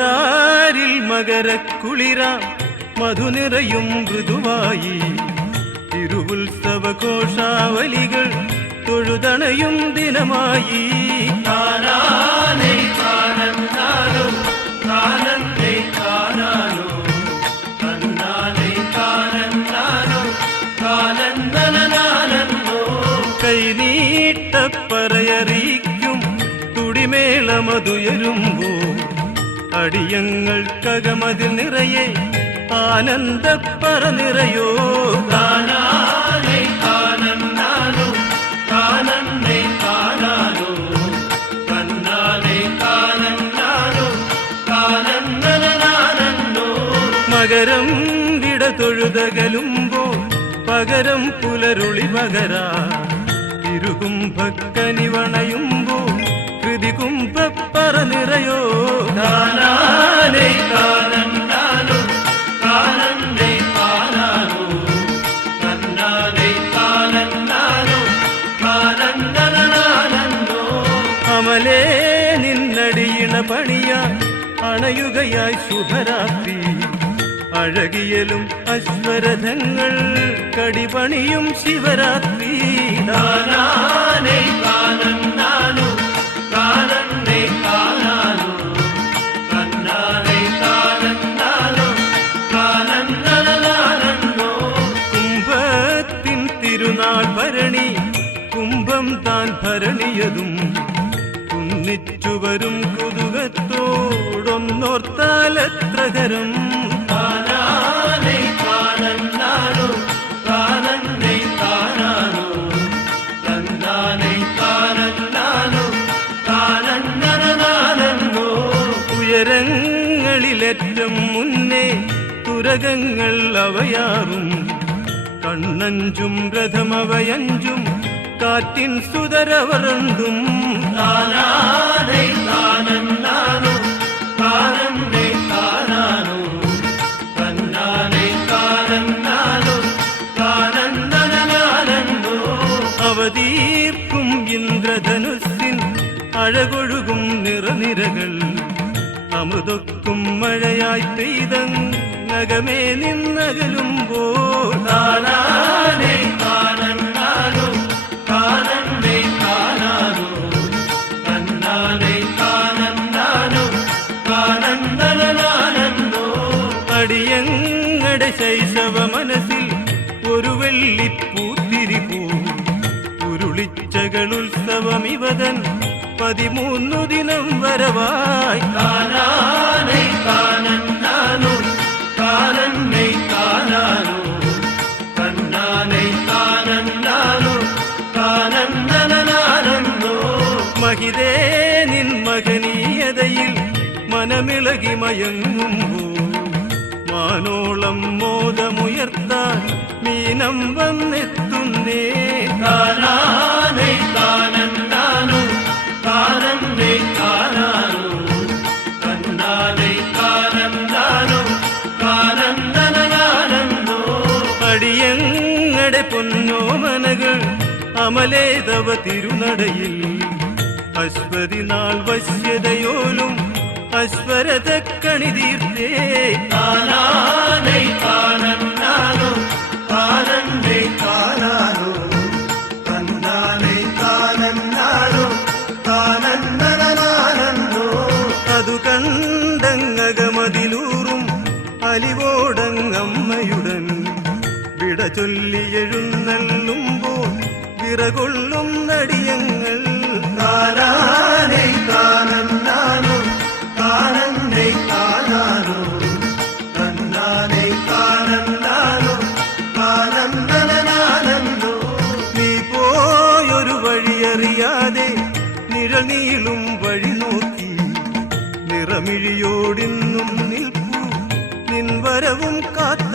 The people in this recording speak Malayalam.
അവതാരിൽ മകരക്കുളിര മധുനിറയും മൃദുവായി തിരുവുത്സവഘോഷാവലികൾ തൊഴുതണയും ദിനമായി കൈനീട്ടപ്പറയറിയിക്കും തുടിമേളമതുയരുമ്പോ അടിയങ്ങൾക്കകമതിൽ നിറയെ ആനന്ദപ്പറ നിറയോ മകരം വിട തൊഴുതകലുമ്പോ പകരം പുലരുളി പകരാ തിരുകുംഭക്കനിവണയുമ്പോ കൃതി കുംഭപ്പറ നിറയോ അമലേ നിന്നടിയിണ പണിയ അണയുകയായി ശുഭരാത്രി അഴകിയലും അശ്വരഥങ്ങൾ കടിപണിയും ശിവരാത്രി കുംഭത്തിൻ തിരുനാൾ ഭരണി കുംഭം താൻ ഭരണിയതും കുന്നിച്ചു വരും കുതുകത്തോടൊന്നോർത്താലത്രകരം ഉയരങ്ങളിലേറ്റം മുന്നേ തുരകങ്ങൾ അവയാറും കണ്ണഞ്ചും രഥമവയഞ്ചും കാറ്റിൻ സുതരവരണ്ടും അവതീർക്കും ഇന്ദ്രധനുസ്സിൻ അഴകൊഴുകും നിറനിരകൾ അമൃതൊക്കും മഴയായി പെയ്തങ്ങകമേ നിന്നകലുമ്പോൾ അടിയങ്ങടെ ശൈശവ മനസ്സിൽ ഒരു വെള്ളിപ്പൂത്തിരി പോ ഉരുളിച്ചകളുത്സവമിവതൻ 13 ദിനം വരവായി മഹിതേ നിൻ മഹനീയതയിൽ മനമിളകി മയങ്ങുമ്പോ മാനോളം മോദമുയർത്താൻ മീനം വന്നെത്തുന്നേ അടിയങ്ങടെ പൊന്നോമനകൾ അമലേതവ തിരുനടയിൽ അശ്വതി നാൾ വശ്യതയോലും അശ്വരതക്കണി തീർത്തേ അതു കണ്ടങ്ങകമതിലൂറും അലിവോടങ്ങമ്മയുടൻ വിട ചൊല്ലിയെഴുന്നള്ളുമ്പോൾ വിറകൊള്ളും നടിയങ്ങൾ നീ പോയൊരു വഴിയറിയാതെ നിഴൽ നീളും വഴി നോക്കി നിറമിഴിയോടിന്നും നിൽപ്പൂ നിൻ വരവും കാത്തു